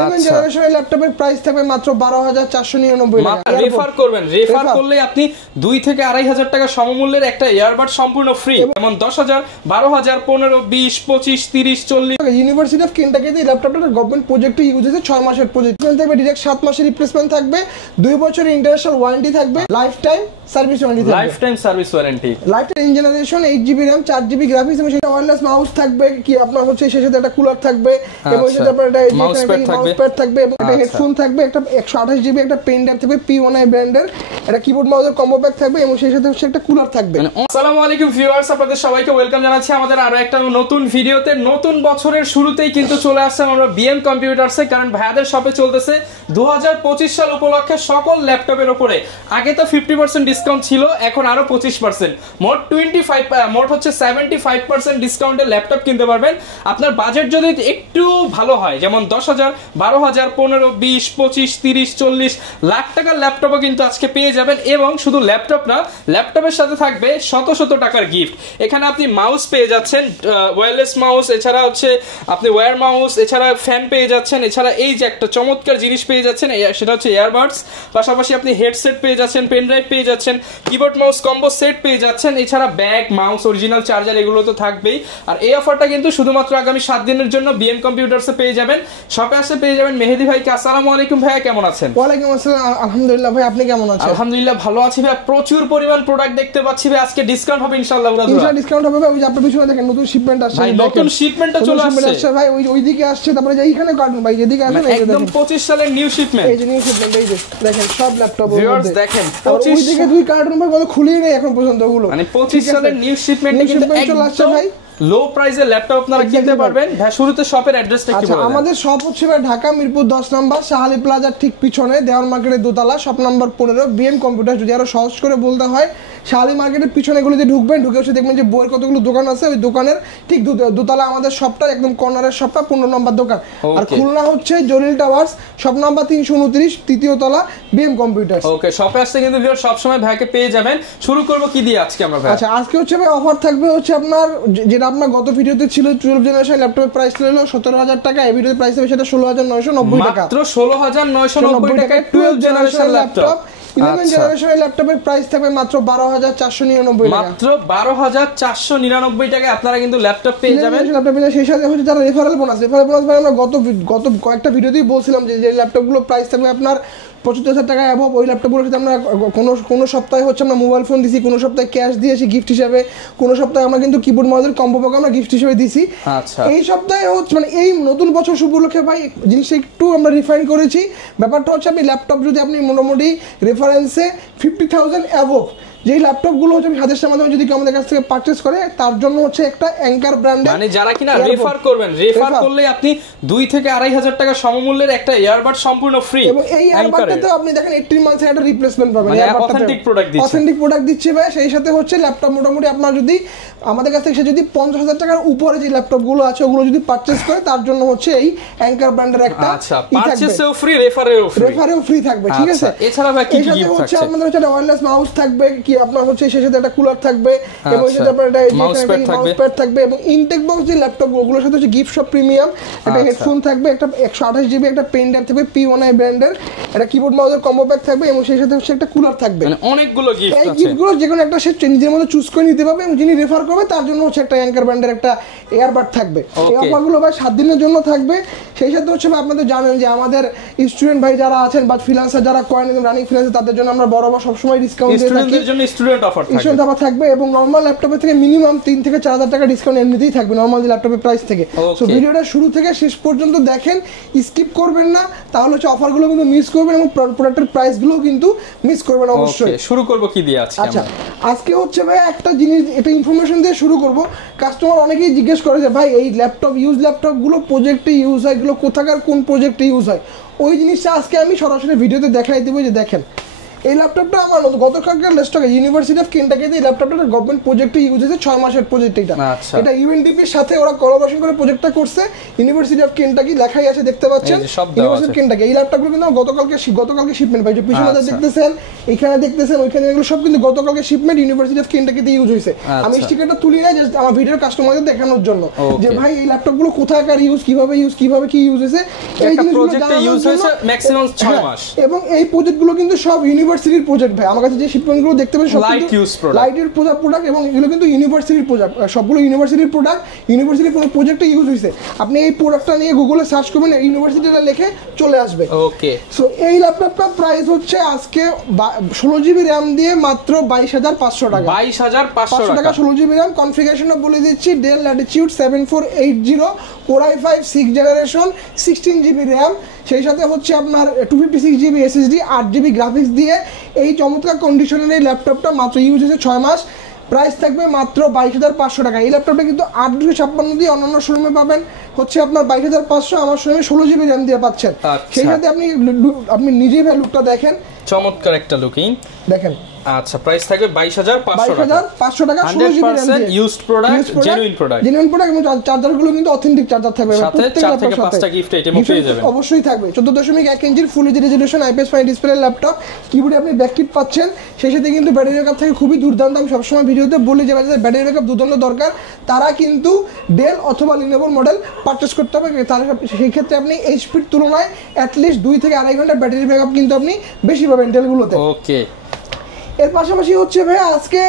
11 জেনারেশনের ল্যাপটপের প্রাইস থাকবে মাত্র 12,499 টাকা। রেফার করবেন, রেফার করলে আপনি 2 থেকে 2,500 টাকা সমমূল্যের একটা ইয়ারবাড সম্পূর্ণ ফ্রি। যেমন 10,000, 12,000, 15, 20, 25, 30, 40। ইউনিভার্সিটি অফ কেন্টাকিতে এই ল্যাপটপটা গভর্নমেন্ট প্রজেক্টে ইউজ হচ্ছে 6 মাসের প্রজেক্ট থাকবে, ডিরেক্ট 7 মাসের রিপ্লেসমেন্ট থাকবে, 2 বছরের ইন্টারন্যাশনাল ওয়ারেন্টি থাকবে, লাইফ টাইম সার্ভিস ওয়ারেন্টি থাকবে, life time service warranty, life time generation 8GB RAM 4GB graphics এবং সেটা ওয়্যারলেস মাউস থাকবে, কি আপনার হচ্ছে সেই সাথে একটা কুলার থাকবে এবং সেটা আপনার একটা মাউস প্যাড থাকবে এবং একটা হেডফোন থাকবে, একটা 128GB একটা পেন ড্রাইভ থাকবে P1i ব্র্যান্ডের, একটা কিবোর্ড মাউসের কম্বো প্যাক থাকবে এবং সেই সাথে হচ্ছে একটা কুলার থাকবে। আসসালামু আলাইকুম ভিউয়ার্স, আপনাদের সবাইকে ওয়েলকাম জানাচ্ছি আমাদের আরো একটা নতুন ভিডিওতে। নতুন বছরের শুরুতেই কিন্তু চলে আসছে আমরা বিএম কম্পিউটারসে, কারণ ভাইয়াদের শপে চলতেছে 2025 সাল উপলক্ষে সকল ল্যাপটপের উপরে আগে তো 50% ডিসকাউন্ট ছিল, এখন আরো 25%, মোট 75% ডিসকাউন্টে ল্যাপটপ কিনতে পারবেন। আপনার বাজেট যদি একটু ভালো হয়, যেমন 10,000, 12,000, 15, 20, 25, 30, 40 লাখ টাকার ল্যাপটপও কিন্তু আজকে পেয়ে যাবেন। এবং শুধু ল্যাপটপ না, ল্যাপটপের সাথে থাকবে শত শত টাকার গিফট। এখানে আপনি মাউস পেয়ে যাচ্ছেন, ওয়্যারলেস মাউস, এছাড়া হচ্ছে আপনি ওয়্যার মাউস, এছাড়া ফ্যান পেয়ে যাচ্ছেন, এছাড়া এই যে একটা চমৎকার জিনিস পেয়ে যাচ্ছেন সেটা হচ্ছে ইয়ারবাডস, পাশাপাশি আপনি হেডসেট পেয়ে যাচ্ছেন, পেন ড্রাইভ পেয়ে যাচ্ছেন, কিবোর্ড মাউস কম্বো সেট পেয়ে যাচ্ছেন, এছাড়া ব্যাগ, মাউস, অরিজিনাল চার্জার এগুলো তো থাকবেই। আর এই অফারটা কিন্তু শুধুমাত্র আগামী 7 দিনের জন্য বিএম কম্পিউটারসে পেয়ে যাবেন। শপে আসলে পেয়ে যাবেন মেহেদি ভাইকে। আসসালামু আলাইকুম ভাইয়া, কেমন আছেন? ওয়ালাইকুম আসসালাম, আলহামদুলিল্লাহ ভাই, আপনি কেমন আছেন? আলহামদুলিল্লাহ ভালো আছি ভাই। প্রচুর পরিমাণ প্রোডাক্ট দেখতে পাচ্ছি ভাই, আজকে ডিসকাউন্ট হবে ইনশাআল্লাহ। ইনশাআল্লাহ ডিসকাউন্ট হবে ভাই। ওই যে আপনার পিছনে দেখেন নতুন শিপমেন্ট আসছে ভাই, নতুন শিপমেন্টটা চলে আসছে ভাই, ওইদিকে আসছে, তারপরে যে এইখানে কার্টুন ভাই, যেদিকে আসেন একদম 25 সালের নিউ শিপমেন্ট, এই যে নিউ শিপমেন্ট, এই যে দেখেন সব ল্যাপটপ ভিউয়ার্স দেখেন 25, ওইদিকে দুই কার্টুন ভাই কত খুলিয়ে নেই এখন পর্যন্ত ওগুলো, মানে 25 সালের নিউ শিপমেন্ট কিন্তু চলে আসছে ভাই। লো প্রাইসে ল্যাপটপ আপনারা কিনতে পারবেন। ভাই শুরুতে শপের অ্যাড্রেসটা কি বলবেন? আমাদের শপ হচ্ছে ভাই ঢাকা মিরপুর 10 নম্বর শাহালি প্লাজার ঠিক পিছনে দেওয়ান মার্কেটের দোতলা, শপ নাম্বার 15, বিএম কম্পিউটার। যদি আরো সহজ করে বলতে হয়, শাহালি মার্কেটের পিছনে গুলোতে ঢুকবেন, ঢুকে হচ্ছে দেখবেন যে বইয়ের কতগুলো দোকান আছে, ওই দোকানের ঠিক দোতলা আমাদের শপটা, একদম কর্নারের শপটা 15 নম্বর দোকান। আর খুলনা হচ্ছে জলিল টাওয়ার্স, শপ নাম্বার 329, তৃতীয় তলা, বিএম কম্পিউটার। ওকে, শপে আসলে কিন্তু ভিউয়ার সব সময় ভাইকে পেয়ে যাবেন। শুরু করব কি দিয়ে আজকে আমরা ভাই? আচ্ছা, আজকে হচ্ছে ভাই অফার থাকবে হচ্ছে আপনার, যেটা আপনার গত ভিডিওতে ছিল 12 জেনারেশন ল্যাপটপের প্রাইস ছিল 17,000 টাকা, এই ভিডিওতে প্রাইস হবে সেটা 16,990 টাকা, মাত্র 16,990 টাকায় 12 জেনারেশন ল্যাপটপ। 11 জেনারেশনের ল্যাপটপের প্রাইস থাকবে মাত্র 12,499 টাকা, মাত্র 12,499 টাকায় আপনারা কিন্তু ল্যাপটপ পেয়ে যাবেন। সেই সাথে হচ্ছে যারা রেফারেল বোনাস ভাই, আমরা গত কয়েকটা ভিডিওতেই বলছিলাম যে ল্যাপটপগুলো প্রাইস থাকবে আপনার 75,000 টাকা অ্যাবভ, ওই ল্যাপটপগুলোর সাথে আমরা কোনো সপ্তাহে হচ্ছে আমরা মোবাইল ফোন দিছি, কোনো সপ্তাহে ক্যাশ দিয়েছি গিফট হিসাবে, কোনো সপ্তাহে আমরা কিন্তু কিবোর্ড মাউসের কম্বো প্যাক আমরা গিফট হিসেবে দিছি। আচ্ছা, এই সপ্তাহে হচ্ছে মানে এই নতুন বছর শুভ উপলক্ষে ভাই জিনিসটা একটু আমরা রিফাইন করেছি। ব্যাপারটা হচ্ছে আপনি ল্যাপটপ যদি আপনি মোটামুটি রেফারেন্সে 50,000 অ্যাবভ যেই ল্যাপটপগুলো হচ্ছে সাজেস্টের মাধ্যমে যদি আমাদের কাছ থেকে পারচেজ করে, তার জন্য হচ্ছে একটা অ্যাঙ্কার ব্র্যান্ডের, মানে যারা কিনা রেফার করবেন, রেফার করলে আপনি 2 থেকে 2,500 টাকা সমমূল্যের একটা ইয়ারবাড সম্পূর্ণ ফ্রি। এবং এই ইয়ারবাডটাতে আপনি দেখেন 18 মান্থের একটা রিপ্লেসমেন্ট পাবেন, মানে অথেন্টিক প্রোডাক্ট দিচ্ছে ভাই। সেই সাথে হচ্ছে ল্যাপটপ মোটামুটি আপনার যদি আমাদের কাছ থেকে সে যদি 50,000 টাকার উপরে যে ল্যাপটপগুলো আছে ওগুলো যদি পারচেজ করে, তার জন্য হচ্ছে এই অ্যাঙ্কার ব্র্যান্ডের একটা পারচেজেও ফ্রি, রেফারেও ফ্রি থাকবে, ঠিক আছে। এছাড়া ভাই কি কি গিফট হচ্ছে আপনাদের হচ্ছে ওয়্যারলেস মাউস থাকবে, কি আপনার হচ্ছে সেই সাথে একটা কুলার থাকবে এবং সেটা আপনার একটা মাউস প্যাড থাকবে এবং ইনটেক বক্স যে ল্যাপটপ ওগুলোর সাথে হচ্ছে গিফট শপ প্রিমিয়াম, একটা হেডফোন থাকবে, একটা 128GB একটা পেন ড্রাইভ থাকবে P1i ব্র্যান্ডের, একটা কিবোর্ড মাউসের কম্বো প্যাক থাকবে এবং সেই সাথে হচ্ছে একটা কুলার থাকবে। মানে অনেকগুলো গিফট আছে, এই গিফটগুলো যে কোনো একটা সে নিজের মতো চুজ করে নিতে পারবে এবং যিনি রেফার করবে তার জন্য হচ্ছে একটা অ্যাঙ্কার ব্র্যান্ডের একটা এয়ারবাড থাকবে। এই অফারগুলো ভাই 7 দিনের জন্য থাকবে। সেই সাথে হচ্ছে আপনাদের জানেন যে আমাদের স্টুডেন্ট ভাই যারা আছেন বা ফ্রিল্যান্সার যারা করেন, রানিং ফ্রিল্যান্সার, তাদের জন্য আমরা বরাবর সবসময় ডিসকাউন্ট দিয়ে থাকি। স্টুডেন্টদের জন্য স্টুডেন্ট অফার থাকবে এবং নরমাল ল্যাপটপের থেকে মিনিমাম 3 থেকে 4,000 টাকা ডিসকাউন্ট এমনিতেই থাকবে নরমাল ল্যাপটপের প্রাইস থেকে। সো ভিডিওটা শুরু থেকে শেষ পর্যন্ত দেখেন, স্কিপ করবেন না, তাহলে হচ্ছে অফারগুলো কিন্তু মিস করবেন এবং প্রোডাক্টের প্রাইসগুলো কিন্তু মিস করবেন অবশ্যই। শুরু করব কি দিয়ে আজকে? আচ্ছা, আজকে হচ্ছে ভাই একটা জিনিস, এটা ইনফরমেশন দিয়ে শুরু করব। কাস্টমার অনেকেই জিজ্ঞেস করে যে ভাই এই ল্যাপটপগুলো প্রজেক্টে ইউজ হয়, এগুলো কোথাকার কোন প্রজেক্টে ইউজ হয়, ওই জিনিসটা আজকে আমি সরাসরি ভিডিওতে দেখাই দেবো। যে দেখেন এই ল্যাপটপটা আমার গতকালকার স্টকে ইউনিভার্সিটি অফ কেন্টাকিতে এই ল্যাপটপটা গভর্নমেন্ট প্রজেক্টে ইউজ হয়েছে 6 মাসের প্রজেক্ট এটা। আচ্ছা। এটা ইউএনডিপির সাথে ওরা কোলাবোরেশন করে প্রজেক্টটা করছে, ইউনিভার্সিটি অফ কেন্টাকি লেখাই আছে দেখতে পাচ্ছেন, ইউনিভার্সিটি অফ কেন্টাকি। এই ল্যাপটপগুলো কিন্তু গতকালকে শিপমেন্ট পাইছে, পিছনে যা দেখতেছেন এখানে দেখতেছেন ওইখানে এগুলো সব কিন্তু গতকালকে শিপমেন্ট ইউনিভার্সিটি অফ কেন্টাকিতে ইউজ হয়েছে। আমি স্টিকারটা তুলি না জাস্ট আমার ভিডিওর কাস্টমারদের দেখানোর জন্য যে ভাই এই ল্যাপটপগুলো কোথাকার ইউজ, কিভাবে কি ইউজ হয়েছে, এই প্রজেক্টে ইউজ হয়েছে ম্যাক্সিমাম 6 মাস। এবং এই প্রজেক্টগুলো কিন্তু সব ইউনিভার্সিটির প্রজেক্ট ভাই। আমার কাছে যে শিপমেন্টগুলো দেখতে পাচ্ছেন সব লাইট ইউজ প্রোডাক্ট, লাইটের প্রোডাক্ট এবং এগুলো কিন্তু ইউনিভার্সিটির প্রোডাক্ট, সবগুলো ইউনিভার্সিটির প্রোডাক্ট, ইউনিভার্সিটির কোনো প্রজেক্টে ইউজ হয়েছে। আপনি এই প্রোডাক্টটা নিয়ে গুগলে সার্চ করবেন, ইউনিভার্সিটিটা লিখে চলে আসবে। ওকে, সো এই ল্যাপটপটার প্রাইস হচ্ছে আজকে 16 জিবি র্যাম দিয়ে মাত্র 22,500 টাকা। 22,500 টাকা 16 জিবি র্যাম। কনফিগারেশনটা বলে দিচ্ছি, del Latitude 7480 Core i5 6th generation, 16 GB RAM, সেই সাথে হচ্ছে আপনার 256 জিবি এসএসডি, 8 জিবি গ্রাফিক্স দিয়ে এই চমৎকার কন্ডিশনের এই ল্যাপটপটা মাত্র ইউজ হয়েছে 6 মাস। প্রাইস থাকবে মাত্র 22,500 টাকা। এই ল্যাপটপটা কিন্তু 856 দিয়ে অন্যান্য শোরুমে পাবেন হচ্ছে আপনার 22,500, আমার শোরুমে 16 জিবি র্যাম দিয়ে পাচ্ছেন। সেই সাথে আপনি নিজেই লুকটা দেখেন, চমৎকার একটা লুকিং দেখেন। আচ্ছা, প্রাইস থাকবে 22,500 টাকা। 16 জিবি র্যাম দিয়ে ইউজড প্রোডাক্ট, জেনুইন প্রোডাক্ট এবং চার্জারগুলো কিন্তু অথেন্টিক চার্জার থাকবে, সাথে 4 থেকে 5টা গিফট আইটেম পেয়ে যাবেন। অবশ্যই থাকবে। 14.1 ইঞ্চির full HD resolution IPS fine display laptop, কিবোর্ডে আপনি ব্যাক কিট পাচ্ছেন, সেই সাথে কিন্তু ব্যাটারি ব্যাকআপ থেকে খুবই দুর্দান্ত। আমি সবসময় ভিডিওতে বলি যে ব্যাটারি ব্যাকআপ দুর্দান্ত দরকার, তারা কিন্তু ডেল অথবা লিনোভোর মডেল পারচেজ করতে হবে। তার সেই ক্ষেত্রে আপনি এইচপির তুলনায় অ্যাটলিস্ট 2 থেকে 2.5 ঘন্টা ব্যাটারি ব্যাকআপ কিন্তু আপনি বেশি পাবেন ডেলগুলোতে। ওকে, এর পাশাপাশি হচ্ছে ভাই আজকে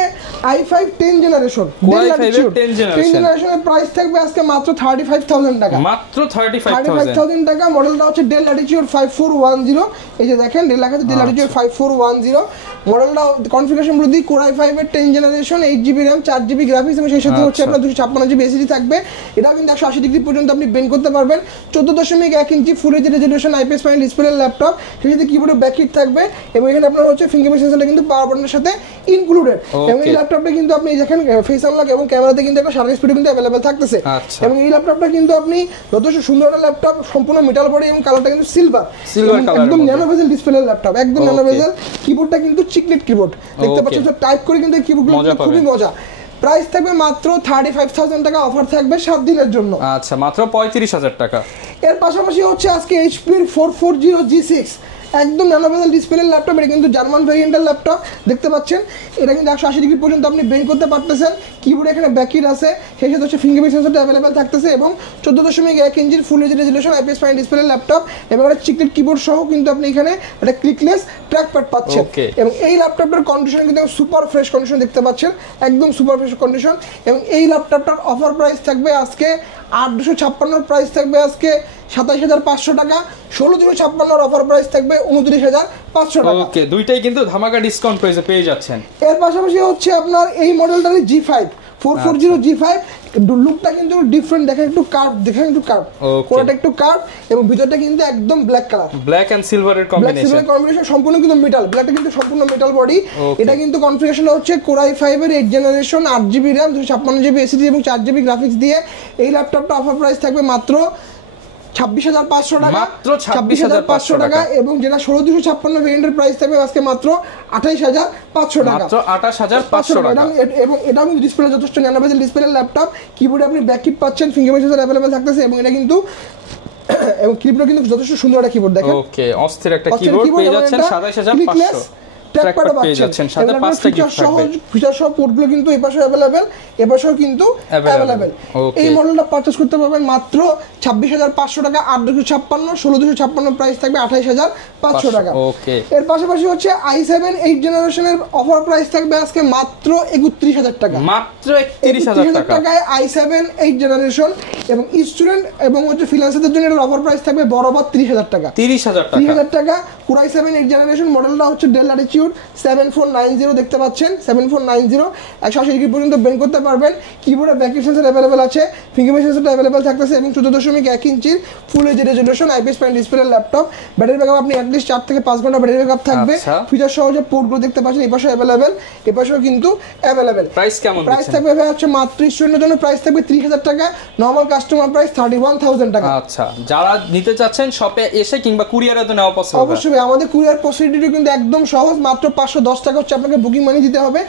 i5 10 জেনারেশন, 10 জেনারেশনের প্রাইস থাকবে আজকে মাত্র 35,000 টাকা। মাত্র 35,000 টাকা। মডেলটা হচ্ছে ডেল ল্যাটিটিউড 5410, এই যে দেখেন ডেল লেখা আছে ডেল ল্যাটিটিউড 5410। মডেলটা কনফিগারেশন বলে দিই, Core i5 এর 10 generation, 8 GB RAM, 4 GB graphics এবং সেই সাথে হচ্ছে আপনার 256 জিবি এসএসডি থাকবে। এটাও কিন্তু 180 ডিগ্রি পর্যন্ত আপনি বেন্ড করতে পারবেন। 14.1 inch full HD resolution IPS fine display laptop, সেই সাথে কিবোর্ডে ব্যাক কিট থাকবে এবং এখানে আপনার হচ্ছে ফিঙ্গারপ্রিন্ট সেন্সরটা কিন্তু পাওয়ার বাটনের সাথে ইনক্লুডেড। এবং এই ল্যাপটপটা কিন্তু আপনি দেখেন ফেস আনলক এবং ক্যামেরাতে কিন্তু একটা শাটার স্পিড কিন্তু अवेलेबल থাকতেছে। এবং এই ল্যাপটপটা কিন্তু আপনি যথেষ্ট সুন্দর একটা ল্যাপটপ, সম্পূর্ণ মেটাল বডি এবং কালারটা কিন্তু সিলভার কালার, একদম ন্যানো বেজেল ডিসপ্লে ল্যাপটপ, একদম ন্যানো বেজেল। কিবোর্ডটা কিন্তু চিকলেট কিবোর্ড দেখতে পাচ্ছেন, টাইপ করে কিন্তু এই কিবোর্ডগুলো খুবই মজা। প্রাইস থাকবে মাত্র 35,000 টাকা, অফার থাকবে 7 দিনের জন্য। আচ্ছা, মাত্র 35,000 টাকা। এর পাশাপাশি হচ্ছে আজকে এইচপির 440G6, একদম ন্যানো বেজেল ডিসপ্লে ল্যাপটপ। এটা কিন্তু জার্মান ভেরিয়েন্টের ল্যাপটপ দেখতে পাচ্ছেন। এটা কিন্তু 180 ডিগ্রি পর্যন্ত আপনি বেন্ড করতে পারতেছেন। কিবোর্ডে এখানে ব্যাকিট আছে, সেই সাথে হচ্ছে ফিঙ্গারপ্রিন্ট সেন্সরটা अवेलेबल থাকতেছে এবং 14.1 ইঞ্চির full HD resolution IPS fine display laptop এবং একটা চিকলেট কিবোর্ড সহ কিন্তু আপনি এখানে একটা ক্লিকলেস ট্র্যাকপ্যাড পাচ্ছেন। এবং এই ল্যাপটপটার কন্ডিশন কিন্তু সুপার ফ্রেশ কন্ডিশন দেখতে পাচ্ছেন, একদম সুপার ফ্রেশ কন্ডিশন। এবং এই ল্যাপটপটার অফার প্রাইস থাকবে আজকে 8,256 প্রাইস থাকবে আজকে 27,500 টাকা। 16,256 অফার প্রাইস থাকবে 29,500 টাকা। ওকে, দুইটাই কিন্তু ধামাকা ডিসকাউন্ট প্রাইসে পেয়ে যাচ্ছেন। এর পাশাপাশি হচ্ছে আপনার এই মডেলটার G5 440G5, লুকটা কিন্তু ডিফারেন্ট, দেখেন একটু কার্ভ, দেখেন একটু কার্ভ, কোনটা একটু কার্ভ এবং ভিতরটা কিন্তু একদম ব্ল্যাক কালার, ব্ল্যাক এন্ড সিলভারের কম্বিনেশন, সম্পূর্ণ কিন্তু মেটাল, ব্ল্যাকটা কিন্তু সম্পূর্ণ মেটাল বডি। এটা কিন্তু কনফিগারেশনটা হচ্ছে Core i5 এর 8 generation, 8 GB RAM, 256 GB SSD এবং 4 জিবি গ্রাফিক্স দিয়ে এই ল্যাপটপটা অফার প্রাইস থাকবে মাত্র 26,500 টাকা, মাত্র 26,500 টাকা। এবং যেটা 16,256 ভেরিয়েন্টের প্রাইস থাকবে আজকে মাত্র 28,500 টাকা, মাত্র 28,500 টাকা। এবং এটা কিন্তু ডিসপ্লে যথেষ্ট ন্যানো বেজেল ডিসপ্লে ল্যাপটপ, কিবোর্ডে আপনি ব্যাক কিট পাচ্ছেন, ফিঙ্গারপ্রিন্ট সেন্সর अवेलेबल থাকতেছে এবং এটা কিন্তু এবং কিবোর্ড কিন্তু যথেষ্ট সুন্দর একটা কিবোর্ড দেখেন। ওকে, অস্থির একটা কিবোর্ড পেয়ে যাচ্ছেন 27,500। ট্র্যাকপ্যাড পাচ্ছেন, সাথে 5টা গিফট থাকবে। ফিচার সহ পোর্টগুলো কিন্তু এই পাশে अवेलेबल, এই পাশেও কিন্তু अवेलेबल। এই মডেলটা পারচেজ করতে পারবেন মাত্র 26,500 টাকা। 8,256, 16,256 প্রাইস থাকবে 28,500 টাকা। ওকে, এর পাশাপাশি হচ্ছে i7 8 জেনারেশনের অফার প্রাইস থাকবে আজকে মাত্র 31,000 টাকা, মাত্র 31,000 টাকায় i7 8 জেনারেশন। এবং স্টুডেন্ট এবং হচ্ছে ফ্রিল্যান্সারদের জন্য এর অফার প্রাইস থাকবে বরাবর 30,000 টাকা, 30,000 টাকা। Core i7 8 জেনারেশন, মডেলটা হচ্ছে ডেল ল্যাটিটিউড 7490 দেখতে পাচ্ছেন, 7490, 180 ডিগ্রি পর্যন্ত বেন্ড করতে পারবেন। কিবোর্ডে ব্যাকলাইট সেন্সর अवेलेबल আছে, ফিঙ্গারপ্রিন্ট সেন্সরটা अवेलेबल থাকতেছে এবং 14.1 ইঞ্চির full HD resolution IPS fine display laptop. Battery backup আপনি অ্যাটলিস্ট 4 থেকে 5 ঘন্টা ব্যাটারি ব্যাকআপ থাকবে। ফিচার সহ যে পোর্টগুলো দেখতে পাচ্ছেন এই পাশে अवेलेबल, এই পাশেও কিন্তু अवेलेबल। প্রাইস কেমন? প্রাইস থাকবে ভাই হচ্ছে মাত্র স্টুডেন্টের জন্য প্রাইস থাকবে 30,000 টাকা, নরমাল কাস্টমার প্রাইস 31,000 টাকা। আচ্ছা, যারা নিতে চাচ্ছেন শপে এসে কিংবা কুরিয়ারে তো নেওয়া পসিবল? অবশ্যই, আমাদের কুরিয়ার ফ্যাসিলিটি কিন্তু একদম সহজ, মাত্র 510 টাকা হচ্ছে আপনাকে বুকিং মানি দিতে হবে।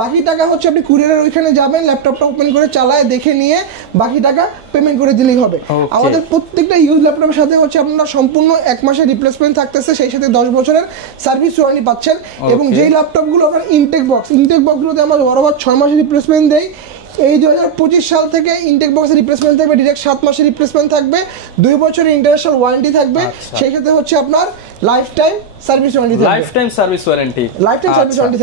বাকি টাকা হচ্ছে আপনি কুরিয়ারের ওইখানে যাবেন, ল্যাপটপটা ওপেন করে চালায় দেখে নিয়ে বাকি টাকা পেমেন্ট করে দিলেই হবে। আমাদের প্রত্যেকটা ইউজ ল্যাপটপের সাথে হচ্ছে আপনারা সম্পূর্ণ 1 মাসের রিপ্লেসমেন্ট থাকতেছে, সেই সাথে 10 বছরের সার্ভিস ওয়ারেন্টি পাচ্ছেন। এবং যেই ল্যাপটপগুলো আপনার ইনটেক বক্সগুলোতে আমরা বরাবর 6 মাসের রিপ্লেসমেন্ট দেই। এই 2025 সাল থেকে ইনটেক বক্সের রিপ্লেসমেন্ট থাকবে, ডিরেক্ট 7 মাসের রিপ্লেসমেন্ট থাকবে, 2 বছরের ইন্টারন্যাশনাল ওয়ারেন্টি থাকবে, সেই সাথে হচ্ছে আপনার লাইফ টাইম সার্ভিস ওয়ারেন্টি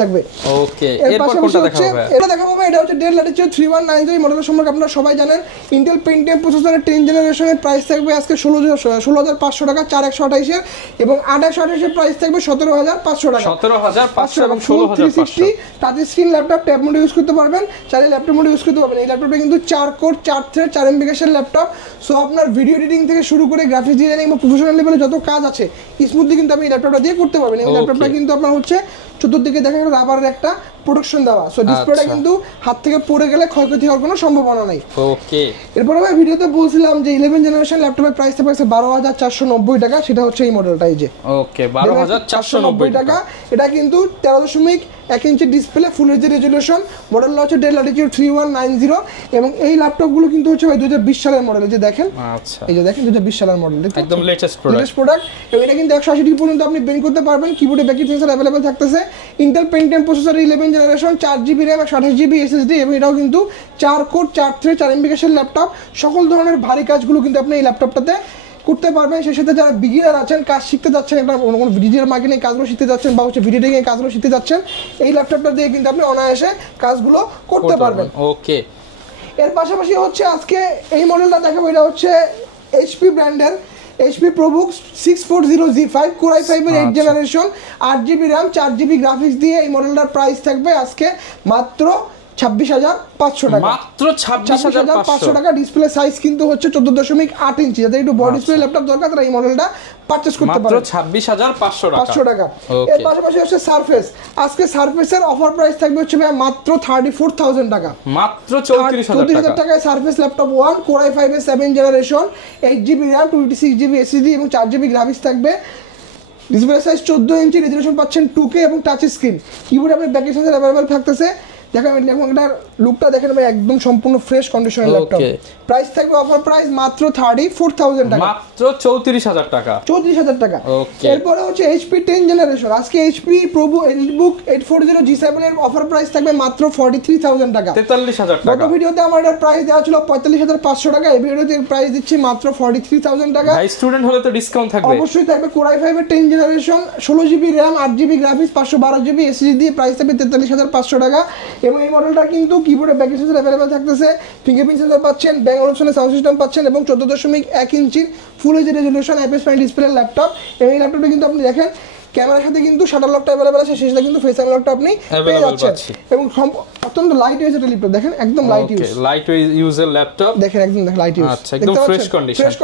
থাকবে। ওকে, এরপর কোনটা দেখাবো? এটা দেখাবো এটা হচ্ছে ডেল ল্যাটিটিউড 3193 মডেলের সম্পর্কে আপনারা সবাই জানেন। ইন্টেল পেন্টিয়াম প্রসেসরের 10 জেনারেশনের প্রাইস থাকবে আজকে 16,500 টাকা 4128 এর, এবং 8128 এর প্রাইস থাকবে 17,500 টাকা। 17,500 এবং 16,500। Touch screen laptop, tab mode use করতে পারবেন, চাইলে ল্যাপটপ মোড ইউজ করতে পারবেন। এই ল্যাপটপটা কিন্তু 4 কোর 4 থ্রেড 4 MB ক্যাশের ল্যাপটপ। সো আপনার ভিডিও এডিটিং থেকে শুরু করে গ্রাফিক্স ডিজাইনিং বা প্রফেশনাল লেভেলে যত কাজ আছে স্মুথলি কিন্তু আপনি এই ল্যাপটপটা দিয়ে করতে পারবেন। এই ল্যাপটপটা কিন্তু আপনার হচ্ছে চতুর্দিকে দেখা গেল রাবারের একটা প্রোটেকশন দেওয়া, সো ডিসপ্লেটা কিন্তু হাত থেকে পড়ে গেলে ক্ষয়ক্ষতি হওয়ার কোনো সম্ভাবনা নাই। ওকে, এরপর আমি ভিডিওতে বলছিলাম যে 11 জেনারেশন ল্যাপটপের প্রাইস থাকবে 12,490 টাকা, সেটা হচ্ছে এই মডেলটা। এই যে ওকে 12,490 টাকা। এটা কিন্তু 13.1 ইঞ্চি ডিসপ্লে, ফুল এইচডি রেজোলিউশন, মডেলটা হচ্ছে ডেল ল্যাটিটিউড 3190। এবং এই ল্যাপটপগুলো কিন্তু হচ্ছে 2020 সালের মডেল। এই যে দেখেন, আচ্ছা এই যে দেখেন 2020 সালের মডেল, একদম লেটেস্ট প্রোডাক্ট। এবং এটা কিন্তু 180 ডিগ্রি পর্যন্ত আপনি বেন্ড করতে পারবেন। কিবোর্ডে ব্যাকলাইট সেন্সর अवेलेबल থাকতেছে। Intel Pentium processor 11 generation, 4GB RAM 128GB SSD, এবং এটাও কিন্তু 4 কোর 4 থ্রেড 4 MB ক্যাশের ল্যাপটপ। সকল ধরনের ভারী কাজগুলো কিন্তু আপনি এই ল্যাপটপটাতে করতে পারবেন। সেই সাথে যারা বিগিনার আছেন, কাজ শিখতে যাচ্ছেন, একটা কোনো ডিজিটাল মার্কেটিং কাজগুলো শিখতে যাচ্ছেন বা হচ্ছে ভিডিও এডিটিং কাজগুলো শিখতে যাচ্ছেন, এই ল্যাপটপটা দিয়ে কিন্তু আপনি অনায়াসে কাজগুলো করতে পারবেন। ওকে, এর পাশাপাশি হচ্ছে আজকে এই মডেলটা দেখাবো। এটা হচ্ছে এইচপি ব্র্যান্ডের HP ProBook 640G5 core i5 এর 8 generation, 8GB RAM 4GB graphics দিয়ে এই মডেলটার প্রাইস থাকবে আজকে মাত্র 26,500 টাকা। মাত্র 26,500 টাকা। ডিসপ্লে সাইজ কিন্তু হচ্ছে 14.8 ইঞ্চি। যাদের একটু বড় ডিসপ্লে ল্যাপটপ দরকার তারা এই মডেলটা পারচেজ করতে পারেন। মাত্র 26,500 টাকা। এর পাশাপাশি হচ্ছে সারফেস। আজকে সারফেসের অফার প্রাইস থাকবে হচ্ছে মাত্র 34,000 টাকা। মাত্র 34,000 টাকায় সারফেস ল্যাপটপ 1 কোর i5 এর 7 generation, 8GB RAM 256GB SSD এবং 4GB গ্রাফিক্স থাকবে। ডিসপ্লে সাইজ 14 ইঞ্চি, রেজোলিউশন পাচ্ছেন 2K এবং টাচ স্ক্রিন। কিবোর্ডে আপনার ব্যাকলাইট সেন্সর अवेलेबल থাকতেছে। দেখেন এটার লুকটা দেখেন ভাই, একদম সম্পূর্ণ ফ্রেশ কন্ডিশনের ল্যাপটপ। প্রাইস থাকবে অফার প্রাইস মাত্র 34,000 টাকা, মাত্র 34,000 টাকা। 34,000 টাকা। এরপরে হচ্ছে এইচপি 10 জেনারেশন। আজকে এইচপি প্রোবুক এলিটবুক 840G7 এর অফার প্রাইস থাকবে মাত্র 43,000 টাকা, 43,000 টাকা। গত ভিডিওতে আমার এর প্রাইস দেওয়া ছিল 45,500 টাকা, এই ভিডিওতে প্রাইস দিচ্ছি মাত্র 43,000 টাকা। ভাই স্টুডেন্ট হলে তো ডিসকাউন্ট থাকবে। অবশ্যই থাকবে। কোর i5 এর 10 generation, 16GB RAM 8GB graphics 512GB SSD দিয়ে প্রাইস থাকবে 43,500 টাকা। এবং এই মডেলটা কিন্তু কিবোর্ডে ব্যাকলাইট সেন্সর अवेलेबल থাকতেছে, ফিঙ্গারপ্রিন্ট সেন্সর পাচ্ছেন, ব্যাং অপশনে সাউন্ড সিস্টেম পাচ্ছেন এবং 14.1 ইঞ্চির full HD resolution IPS panel display laptop. এবং এই ল্যাপটপটা কিন্তু আপনি দেখেন ক্যামেরার সাথে কিন্তু শাটার লকটা अवेलेबल আছে, সেই সাথে কিন্তু ফেস আনলকটা আপনি পেয়ে যাচ্ছেন। এবং অত্যন্ত লাইট ওয়েট একটা ল্যাপটপ, দেখেন একদম লাইট ইউজ, লাইট ওয়েট ইউজের ল্যাপটপ দেখেন, একদম লাইট ইউজ। আচ্ছা, একদম ফ্রেশ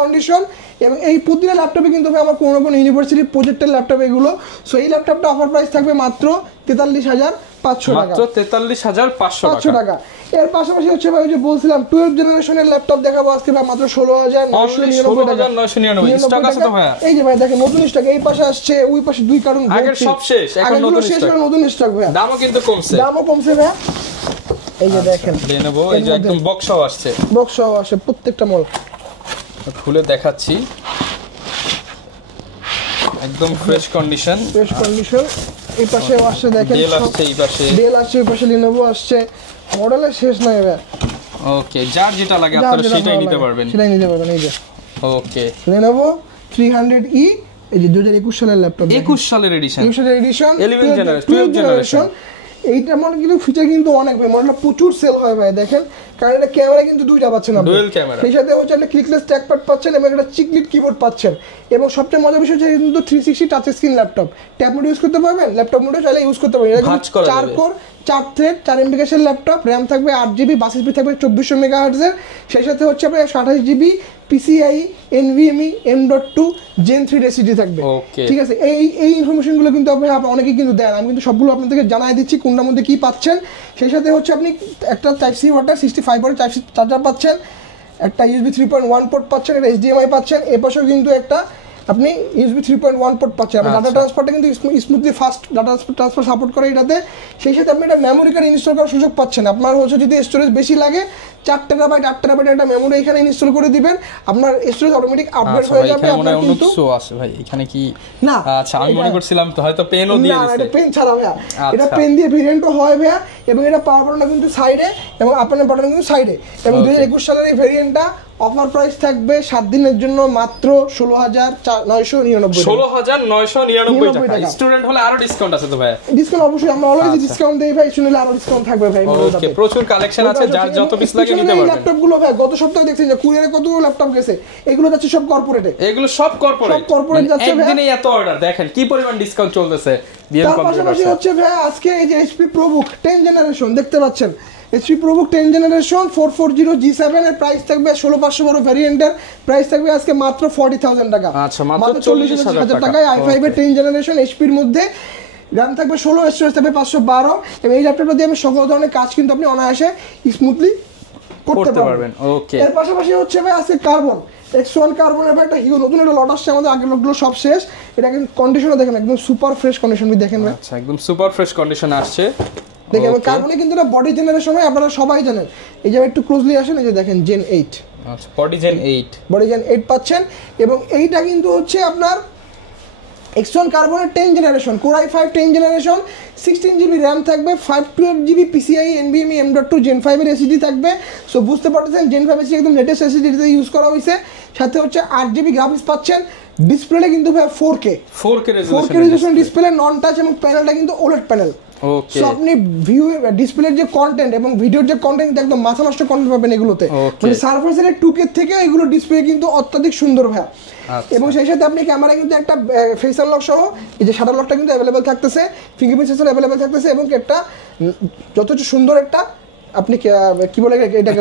কন্ডিশন। এবং এই প্রতিটা ল্যাপটপে কিন্তু আমার কোনো ইউনিভার্সিটি প্রজেক্টের ল্যাপটপ এগুলো। সো এই ল্যাপটপটা অফার প্রাইস থাকবে মাত্র 43,500 টাকা, মাত্র 43,500 টাকা। এর পাশাপাশি হচ্ছে ভাই যে বলছিলাম 12 জেনারেশনের ল্যাপটপ দেখাবো আজকে মাত্র 16,999 স্টক আছে তো ভাই। এই যে ভাই দেখেন নতুন স্টক, এই পাশে আসছে, ওই পাশে দুই কারণ আগের সব শেষ, এখন নতুন স্টক ভাই। দামও কিন্তু কমছে ভাই। এই যে দেখেন Lenovo, এই যে একদম বক্সও আসছে, প্রত্যেকটা মডেল খুলে দেখাচ্ছি, একদম ফ্রেশ কন্ডিশন। এই পাশে আসছে দেখেন, ডেল আসছে, এই পাশে ডেল আসছে, এই পাশে Lenovo আসছে, মডেলের শেষ নাই ভাই। ওকে, যার যেটা লাগে আপনারা সেটাই নিতে পারবেন। এই যে ওকে Lenovo 300E, এই যে 2021 সালের ল্যাপটপ, 21 সালের এডিশন, 12 জেনারেশন। এইটা মডেল কিন্তু ফিচার কিন্তু অনেক ভাই, মডেলটা প্রচুর সেল হয় ভাই। দেখেন কারণ এটা ক্যামেরা কিন্তু দুইটা পাচ্ছেন আপনি, ডুয়াল ক্যামেরা, সেই সাথে হচ্ছে আপনি ক্লিকলেস ট্র্যাকপ্যাড পাচ্ছেন এবং একটা চিকলিট কিবোর্ড পাচ্ছেন। এবং সবচেয়ে মজার বিষয় হচ্ছে কিন্তু 360 touch screen laptop, tab mode use করতে পারবেন, ল্যাপটপ মোডে চাইলে ইউজ করতে পারবেন। এটা কিন্তু 4 কোর 4 থ্রেড 4 MB ক্যাশের ল্যাপটপ, RAM থাকবে 8GB, বাস স্পিড থাকবে 2400 MHz এর, সেই সাথে হচ্ছে আপনার 28GB PCIe NVMe M.2 Gen 3 SSD থাকবে। ঠিক আছে, এই ইনফরমেশনগুলো কিন্তু আপনারা অনেকেই কিন্তু দেন, আমি কিন্তু সবগুলো আপনাদেরকে জানাই দিচ্ছি কোনটার মধ্যে কি পাচ্ছেন। সেই সাথে হচ্ছে আপনি একটা টাইপ সি ওয়াটার 65 ওয়াটের টাইপ সি চার্জার পাচ্ছেন, একটা USB 3.1 পোর্ট পাচ্ছেন, একটা HDMI পাচ্ছেন, এর পাশেও কিন্তু একটা আপনি USB 3.1 পোর্ট পাচ্ছেন। আপনি ডাটা ট্রান্সফারটা কিন্তু smoothly fast data transfer support করে এটাতে। সেই সাথে আপনি একটা মেমোরি কার্ড ইনস্টল করার সুযোগ পাচ্ছেন। আপনার হচ্ছে যদি স্টোরেজ বেশি লাগে 4 টেরাবাইট 8 টেরাবাইট একটা মেমোরি এখানে ইনস্টল করে দিবেন, আপনার স্টোরেজ অটোমেটিক আপগ্রেড হয়ে যাবে। আপনার কিন্তু আছে ভাই এখানে কি না, আচ্ছা আমি মনে করছিলাম তো হয়তো পেনও দিয়ে দিয়েছে। না, এটা পেন ছাড়া ভাইয়া, এটা পেন দিয়ে ভেরিয়েন্টও হয় ভাইয়া, এবং এটা পাওয়ার বাটনটা কিন্তু সাইডে এবং আপনার বাটন কিন্তু সাইডে। এবং 2021 সালের এই ভেরিয়েন্টটা অফার প্রাইস থাকবে 7 দিনের জন্য মাত্র 16,999 টাকা। স্টুডেন্ট হলে আরো ডিসকাউন্ট আছে তো ভাই? ডিসকাউন্ট অবশ্যই আমরা অলওয়েজ ডিসকাউন্ট দেই ভাই, শুনলে আরো ডিসকাউন্ট থাকবে ভাই। ওকে, প্রচুর কালেকশন আছে, যার যত পিস লাগে নিতে পারবেন। ল্যাপটপ গুলো ভাই গত সপ্তাহে দেখছেন যে কুরিয়ারে কতগুলো ল্যাপটপ গেছে, এগুলো যাচ্ছে সব কর্পোরেটে, এগুলো সব কর্পোরেট যাচ্ছে ভাই। একদিনেই এত অর্ডার, দেখেন কি পরিমাণ ডিসকাউন্ট চলতেছে বিএম তার পাশাপাশি হচ্ছে ভাই আজকে এই যে HP ProBook 10 জেনারেশন দেখতে পাচ্ছেন, HP ProBook 10 জেনারেশন 440G7 এর প্রাইস থাকবে 16512 ভ্যারিয়েন্টের প্রাইস থাকবে আজকে মাত্র 40,000 টাকা। আচ্ছা, মাত্র 40,000 টাকায় i5 এর 10 জেনারেশন HP এর মধ্যে RAM থাকবে 16, স্টোরেজ থাকবে 512, এবং এই ল্যাপটপটা দিয়ে আমি সকল ধরনের কাজ কিন্তু আপনি অনায়াসে স্মুথলি করতে পারবেন। ওকে, এর পাশাপাশি হচ্ছে ভাই আজকে কার্বন X1 কার্বনের একটা হিউজ নতুন একটা লট আসছে, আমাদের আগের লটগুলো সব শেষ। এটা কিন্তু কন্ডিশনও দেখেন একদম সুপার ফ্রেশ কন্ডিশন দেখেন ভাই। আচ্ছা, একদম সুপার ফ্রেশ কন্ডিশনে আসছে দেখেন কার্বনে কিন্তু এটা বডি জেনারেশন হয়, আপনারা সবাই জানেন। এই যে একটু ক্লোজলি আসেন, এই যে দেখেন Gen 8, আচ্ছা বডি Gen 8 পাচ্ছেন, এবং এইটা কিন্তু হচ্ছে আপনার X1 কার্বনের 10 generation, Core i5 10 generation, 16GB RAM থাকবে, 512GB PCIe NVMe M.2 Gen 5 এর SSD থাকবে। সো বুঝতে পারতেছেন Gen 5 এসে একদম লেটেস্ট SSD তে ইউজ করা হয়েছে। সাথে হচ্ছে 8GB গ্রাফিক্স পাচ্ছেন, ডিসপ্লে কিন্তু ভাই 4K রেজোলিউশন ডিসপ্লে, নন টাচ, এবং প্যানেলটা কিন্তু OLED প্যানেল। ওকে, সো আপনি ভিউ ডিসপ্লের যে কন্টেন্ট এবং ভিডিওর যে কন্টেন্ট একদম মাথা নষ্ট কন্টেন্ট পাবেন এগুলোতে। মানে সারফেসের 2K থেকে এগুলো ডিসপ্লে কিন্তু অত্যাধিক সুন্দর ভাই। এবং সেই সাথে আপনি ক্যামেরা কিন্তু একটা ফেস আনলক সহ এই যে শাটার লকটা কিন্তু अवेलेबल থাকতেছে, ফিঙ্গারপ্রিন্ট সেন্সর अवेलेबल থাকতেছে, এবং একটা যথেষ্ট সুন্দর একটা আপনি কি বলে এটা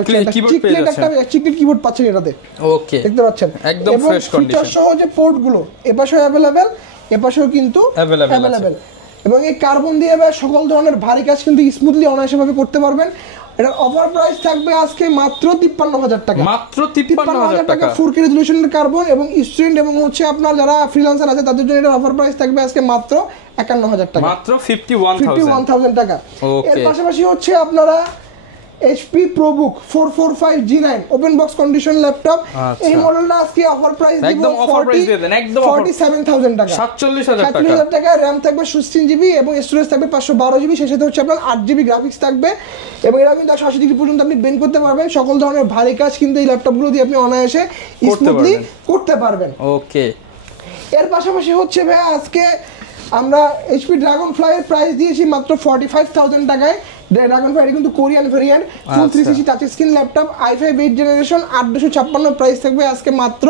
চিকলেট কিবোর্ড পাচ্ছেন এটাতে। ওকে, দেখতে পাচ্ছেন একদম ফ্রেশ কন্ডিশন সহ যে পোর্টগুলো এপাশেও अवेलेबल, এপাশেও কিন্তু अवेलेबल। এবং এই কার্বন দিয়ে সকল ধরনের ভারী কাজ কিন্তু স্মুথলি অনায়াসভাবে করতে পারবেন। এটা অফার প্রাইস থাকবে আজকে মাত্র 53,000 টাকা। মাত্র 53,000 টাকা 4K রেজোলিউশনের কার্বন, এবং স্টুডেন্ট এবং হচ্ছে আপনার যারা ফ্রিল্যান্সার আছে তাদের জন্য এটা অফার প্রাইস থাকবে আজকে মাত্র 51,000 টাকা, মাত্র 51,000 টাকা। এর পাশাপাশি হচ্ছে আপনারা HP ProBook 445G9 open box condition laptop, এই মডেলটা আজকে অফার প্রাইস দিব একদম অফার প্রাইস দিয়ে দেন, একদম 47,000 টাকা, 47,000 টাকা। RAM থাকবে 16GB এবং স্টোরেজ থাকবে 512GB, সেই সাথে হচ্ছে আপনার 8GB গ্রাফিক্স থাকবে, এবং এটা কিন্তু 180 ডিগ্রি পর্যন্ত আপনি বেন্ড করতে পারবেন। সকল ধরনের ভারী কাজ কিন্তু এই ল্যাপটপগুলো দিয়ে আপনি অনায়াসে স্মুথলি করতে পারবেন। ওকে, এর পাশাপাশি হচ্ছে ভাই আজকে আমরা HP Dragonfly এর প্রাইস দিয়েছি মাত্র 45,000 টাকায়। Dragonfly কিন্তু কোরিয়ান ভেরিয়েন্ট, ফুল 360 touch screen laptop, i5 8 generation, 856 price থাকবে আজকে মাত্র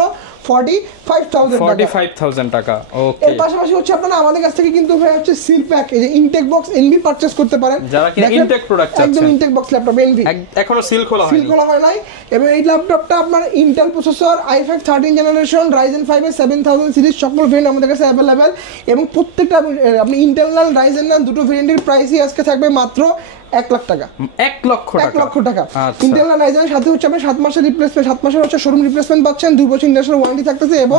45,000 টাকা। ওকে, এর পাশাপাশি হচ্ছে আপনারা আমাদের কাছ থেকে কিন্তু ভাই হচ্ছে সিল প্যাক, এই যে ইনটেক বক্স NV পারচেজ করতে পারেন, যারা কিনা ইনটেক প্রোডাক্ট চাচ্ছেন, একদম ইনটেক বক্স ল্যাপটপ NV এখনো সিল খোলা হয় নাই। এবং এই ল্যাপটপটা আপনার Intel processor, i5 13 generation, Ryzen 5 এর 7000 সিরিজ সকল ভেরিয়েন্ট আমাদের কাছে अवेलेबल, এবং প্রত্যেকটা আপনি ইন্টেল রাইজেন না দুটো ভেরিয়েন্টের প্রাইসই আজকে থাকবে মাত্র 1 লাখ টাকা, 1 লক্ষ টাকা। ইন্টেল রাইজেনের সাথে হচ্ছে আপনি 7 মাসের রিপ্লেসমেন্ট, 7 মাসের হচ্ছে শোরুম রিপ্লেসমেন্ট পাচ্ছেন, 2 বছর ইন্টারন্যাশনাল ওয়ারেন্টি থাকতেছে, এবং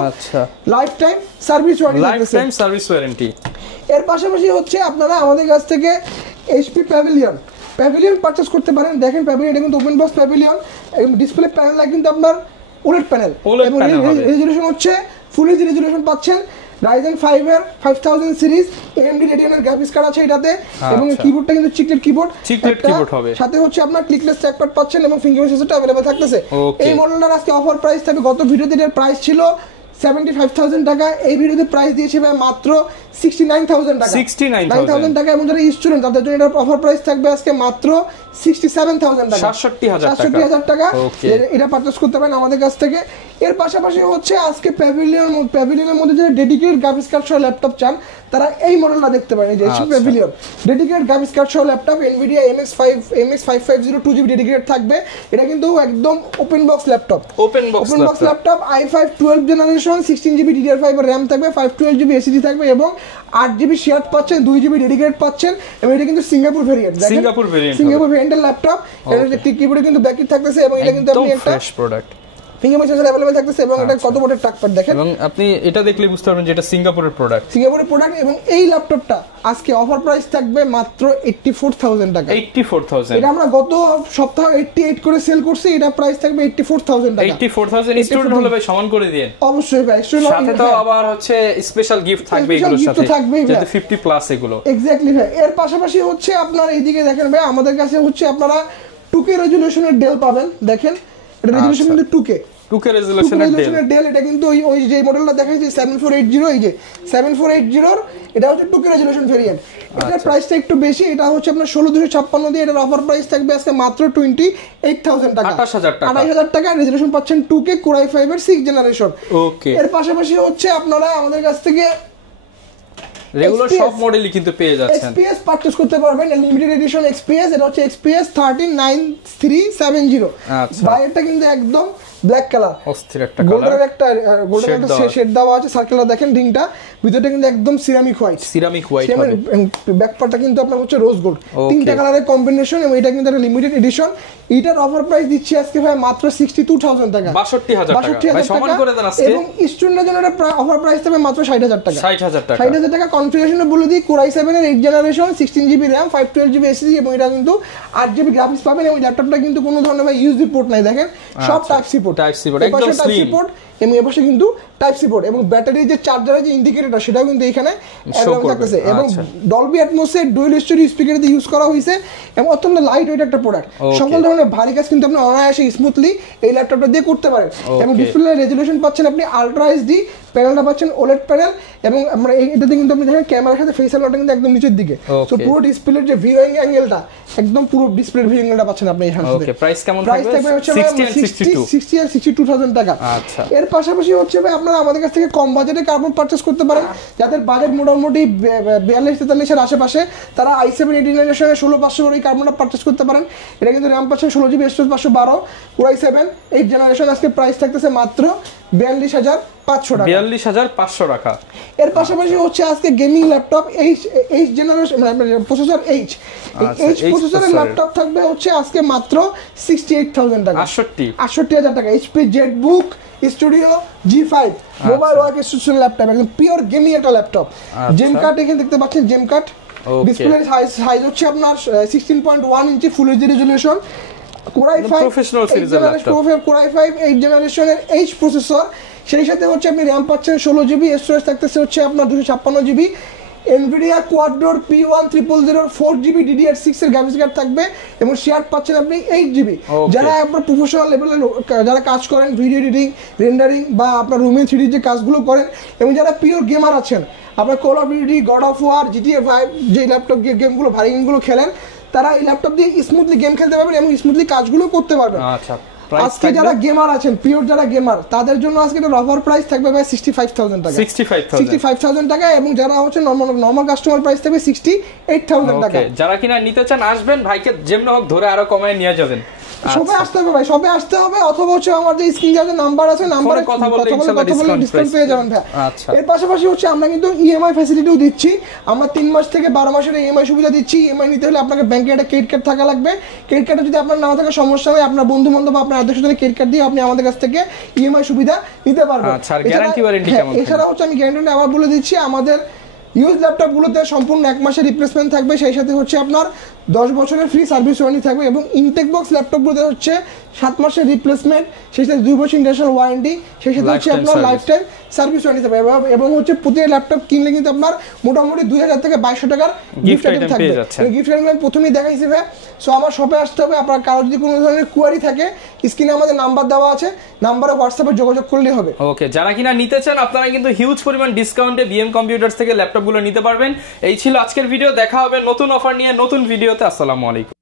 লাইফ টাইম সার্ভিস ওয়ারেন্টি। এর পাশাপাশি হচ্ছে আপনারা আমাদের কাছ থেকে HP প্যাভিলিয়ন পারচেজ করতে পারেন। দেখেন প্যাভিলিয়ন কিন্তু ওপেন বক্স প্যাভিলিয়ন, এবং ডিসপ্লে প্যানেলটা কিন্তু আপনার OLED প্যানেল, এবং রেজোলিউশন হচ্ছে ফুল এইচডি রেজোলিউশন পাচ্ছেন। Ryzen 5 এর 5000 সিরিজ AMD Radeon এর গ্রাফিক্স কার্ড আছে এটাতে, এবং কিবোর্ডটা কিন্তু চিকলেট কিবোর্ড হবে, সাথে হচ্ছে আপনার ক্লিকলেস ট্র্যাকপ্যাড পাচ্ছেন, এবং ফিঙ্গারপ্রিন্ট সেন্সরটা अवेलेबल থাকতেছে। এই মডেলটার আজকে অফার প্রাইস থাকবে, গত ভিডিওতে এর প্রাইস ছিল 75,000 টাকা, এই ভিডিওতে প্রাইস দিয়েছে ভাই মাত্র 69,000 টাকা, 69,000 টাকা। এবং যারা স্টুডেন্ট তাদের জন্য এটার অফার প্রাইস থাকবে আজকে মাত্র 67,000 টাকা, 67,000 টাকা। এটা পারচেজ করতে পারেন আমাদের কাছ থেকে। এর পাশাপাশি হচ্ছে আজকে প্যাভিলিয়নের মধ্যে যে ডেডিকেটেড গ্রাফিক্স কার্ড সহ ল্যাপটপ চান তারা এই মডেলটা দেখতে পারেন, যে HP Pavilion dedicated graphics card সহ laptop, NVIDIA MX550 2GB dedicated থাকবে। এটা কিন্তু একদম open box laptop, i5 12 generation, 16GB DDR5 এর RAM থাকবে, 512GB SSD থাকবে, এবং 8GB শেয়ার পাচ্ছেন, 2GB ডেডিকেটেড পাচ্ছেন, এবং এটা কিন্তু সিঙ্গাপুর ভেরিয়েন্টের ল্যাপটপ। এটা কিবোর্ডে কিন্তু ব্যাকইট থাকতেছে, এবং এটা কিন্তু আপনি একটা ফিঙ্গারপ্রিন্ট সেন্সর अवेलेबल থাকতেছে এবং এটা কত বড় ট্র্যাকপ্যাড দেখেন এবং আপনি এটা দেখলে বুঝতে পারবেন যে এটা সিঙ্গাপুরের প্রোডাক্ট এবং এই ল্যাপটপটা আজকে অফার প্রাইস থাকবে মাত্র 84000 টাকা। 84000 এটা আমরা গত সপ্তাহে 88 করে সেল করছি, এটা প্রাইস থাকবে 84000 টাকা। 84000 স্টুডেন্ট হলে ভাই সমান করে দেন অবশ্যই ভাই, সাথে তো আবার হচ্ছে স্পেশাল গিফট থাকবে এগুলোর সাথে, যেটা 50 প্লাস এগুলো। এক্স্যাক্টলি ভাই। এর পাশাপাশি হচ্ছে আপনার এইদিকে দেখেন ভাই, আমাদের কাছে হচ্ছে আপনারা 2K রেজোলিউশনের ডেল পাবেন। দেখেন এটা রেজোলিউশন কিন্তু 2K রেজোলিউশনের ডেল। এটা কিন্তু ওই যে মডেলটা দেখাইছি 7480, এই যে 7480 এটা হচ্ছে 2K রেজোলিউশন ভেরিয়েন্ট। এটার প্রাইসটা একটু বেশি, এটা হচ্ছে আপনার 16256 দিয়ে। এটার অফার প্রাইস থাকবে আজকে মাত্র 28000 টাকা, 28000 টাকা। রেজোলিউশন পাচ্ছেন 2K Core i5 এর 6th জেনারেশন। ওকে, এর পাশাপাশি হচ্ছে আপনারা আমাদের কাছ থেকে রেগুলার সব মডেলই কিন্তু পেয়ে যাচ্ছেন। XPS পারচেজ করতে পারবেন, লিমিটেড এডিশন XPS। এটা হচ্ছে XPS 139370। আচ্ছা ভাই এটা কিন্তু একদম ব্ল্যাক কালার, অস্থির একটা কালার, গোল্ডেন একটা শেড দেওয়া আছে, সার্কেলটা দেখেন রিংটা, ভিতরটা কিন্তু একদম সিরামিক হোয়াইট হবে। ব্যাকপার্টটা কিন্তু আপনার হচ্ছে রোজ গোল্ড, তিনটা কালারের কম্বিনেশন। এবং এটা কিন্তু একটা লিমিটেড এডিশন। এটার অফার প্রাইস দিচ্ছি আজকে ভাই মাত্র 62000 টাকা, 62000 টাকা। ভাই সমান করে দেন আজকে। এবং স্টুডেন্টের জন্য এটা অফার প্রাইস থাকবে মাত্র 60000 টাকা, 60000 টাকা। কনফিগারেশনে বলে দিই, Core i7 এর 8th generation, 16GB RAM, 512GB SSD এবং এটা কিন্তু 8GB গ্রাফিক্স পাবেন। এবং ল্যাপটপটা কিন্তু কোনো ধরনের ভাই ইউএসবি পোর্ট নাই, দেখেন সব টাইপ সি পোর্ট, একদম স্লিম পোর্ট। এবং এর পাশে কিন্তু টাইপ সি পোর্ট এবং ব্যাটারির যে চার্জারের যে ইন্ডিকেটরটা সেটাও কিন্তু এখানে অ্যাভেলেবল থাকতেছে। এবং ডলবি অ্যাটমসের ডুয়াল স্টোরি স্পিকার দিয়ে ইউজ করা হয়েছে এবং অত্যন্ত লাইট ওয়েট একটা প্রোডাক্ট। সকল ধরনের ভারী কাজ কিন্তু আপনি অনায়াসে স্মুথলি এই ল্যাপটপটা দিয়ে করতে পারেন। এবং ডিসপ্লে রেজোলিউশন পাচ্ছেন আপনি আলট্রা এইচডি, প্যানেলটা পাচ্ছেন OLED প্যানেল। এবং আমরা এটাতে কিন্তু আপনি দেখেন ক্যামেরার সাথে ফেস আনলকটা কিন্তু একদম নিচের দিকে, সো পুরো ডিসপ্লের যে ভিউইং অ্যাঙ্গেলটা একদম পুরো ডিসপ্লের ভিউইং অ্যাঙ্গেলটা পাচ্ছেন আপনি এখানে। ওকে, প্রাইস কেমন থাকবে? প্রাইস থাকবে হচ্ছে 60 আর 62000 টাকা। আচ্ছা, এর পাশাপাশি হচ্ছে ভাই আপনারা আমাদের কাছ থেকে কম বাজেটে কার্বন পারচেজ করতে পারেন। যাদের বাজেট মোটামুটি 42-43 এর আশেপাশে, তারা i7 8 জেনারেশনের 16500 এই কার্বনটা পারচেজ করতে পারেন। এটা কিন্তু RAM পাচ্ছেন 16GB, storage 512, Core i7 8th generation. আজকে প্রাইস থাকতেছে মাত্র 42500 টাকা, 42500 টাকা। এর পাশাপাশি হচ্ছে আজকে gaming laptop H generation processor H প্রসেসরের ল্যাপটপ থাকবে হচ্ছে আজকে মাত্র 68000 টাকা, 68000 টাকা। HP Jetbook studio G5 mobile work station laptop, একদম পিওর গেমিং একটা ল্যাপটপ। জেম কাট এখানে দেখতে পাচ্ছেন, জেম কাট। ডিসপ্লে সাইজ হচ্ছে আপনার 16.1 inch, full HD resolution. Core i5 professional সিরিজের ল্যাপটপ, Core i5 8th জেনারেশনের এইচ প্রসেসর। সেই সাথে হচ্ছে আপনি RAM পাচ্ছেন 16GB, স্টোরেজ থাকতেছে হচ্ছে আপনার 256GB। Nvidia Quad-Core P1000 4GB DDR6 এর গ্রাফিক্স কার্ড থাকবে এবং শেয়ার পাচ্ছেন আপনি 8GB। যারা আপনার প্রফেশনাল লেভেলে যারা কাজ করেন, ভিডিও এডিটিং, রেন্ডারিং বা আপনার রুমে 3D যে কাজগুলো করেন, এবং যারা পিওর গেমার আছেন, আপনার call of duty, god of war, GTA 5 যে ল্যাপটপ গেমগুলো ভারী গেমগুলো খেলেন, তারা এই ল্যাপটপ দিয়ে স্মুথলি গেম খেলতে পারবেন এবং স্মুথলি কাজগুলো করতে পারবেন। আচ্ছা, আজকে যারা গেমার আছেন, পিওর যারা গেমার, তাদের জন্য আজকে এটা অফার প্রাইস থাকবে ভাই 65000 টাকা, 65000 টাকা। এবং যারা হচ্ছে নরমাল কাস্টমার প্রাইস থাকবে 68000 টাকা। যারা কিনা নিতে চান আসবেন, ভাইকে যেমন হোক ধরে আরো কমায় নিয়ে যাবেন। সবে আসতে হবে ভাই, সবে আসতে হবে, অথবা হচ্ছে আমার যে স্ক্রিনে যে নাম্বার আছে, নাম্বারে কথা বলে ডিসকাউন্ট পেয়ে যাবেন ভাই। আচ্ছা, এর পাশাপাশি হচ্ছে আমরা কিন্তু ইএমআই ফ্যাসিলিটিও দিচ্ছি। আমরা 3 মাস থেকে 12 মাসের ইএমআই সুবিধা দিচ্ছি। ইএমআই নিতে হলে আপনাকে ব্যাংকে একটা ক্রেডিট কার্ড থাকা লাগবে। ক্রেডিট কার্ডে যদি আপনার না থাকা সমস্যা হয়, আপনার বন্ধু বান্ধব বা আপনার আত্মীয়স্বজনের ক্রেডিট কার্ড দিয়ে আপনি আমাদের কাছ থেকে ইএমআই সুবিধা নিতে পারবেন। আচ্ছা, গ্যারান্টি ওয়ারেন্টি কেমন? এছাড়া হচ্ছে আমি গ্যারান্টি আবার বলে দিচ্ছি, আমাদের ইউজ ল্যাপটপগুলোতে সম্পূর্ণ 1 মাসের রিপ্লেসমেন্ট থাকবে, সেই সাথে হচ্ছে আপনার 10 বছরের ফ্রি সার্ভিস ওয়ারেন্টি থাকবে। এবং ইনটেক বক্স ল্যাপটপগুলোতে হচ্ছে 7 মাসের রিপ্লেসমেন্ট, সেই সাথে 2 বছর ইন্টারন্যাশনাল ওয়ারেন্টি, সেই সাথে হচ্ছে আপনার লাইফ টাইম সার্ভিস ওয়ারেন্টি থাকবে। এবং হচ্ছে প্রতি ল্যাপটপ কিনলে কিন্তু আপনার মোটামুটি 2000 থেকে 2200 টাকার গিফট আইটেম থাকবে। গিফট আইটেম আমি প্রথমেই দেখাইছি ভাই। সো আমার শপে আসতে হবে। আপনার কারো যদি কোনো ধরনের কোয়ারি থাকে, স্ক্রিনে আমাদের নাম্বার দেওয়া আছে, নাম্বারে হোয়াটসঅ্যাপে যোগাযোগ করলেই হবে। ওকে, যারা কিনা নিতে চান আপনারা কিন্তু হিউজ পরিমাণ ডিসকাউন্টে বিএম কম্পিউটার্স থেকে ল্যাপটপগুলো নিতে পারবেন। এই ছিল আজকের ভিডিও, দেখা হবে নতুন অফার নিয়ে নতুন ভিডিওতে। আসসালামু আলাইকুম।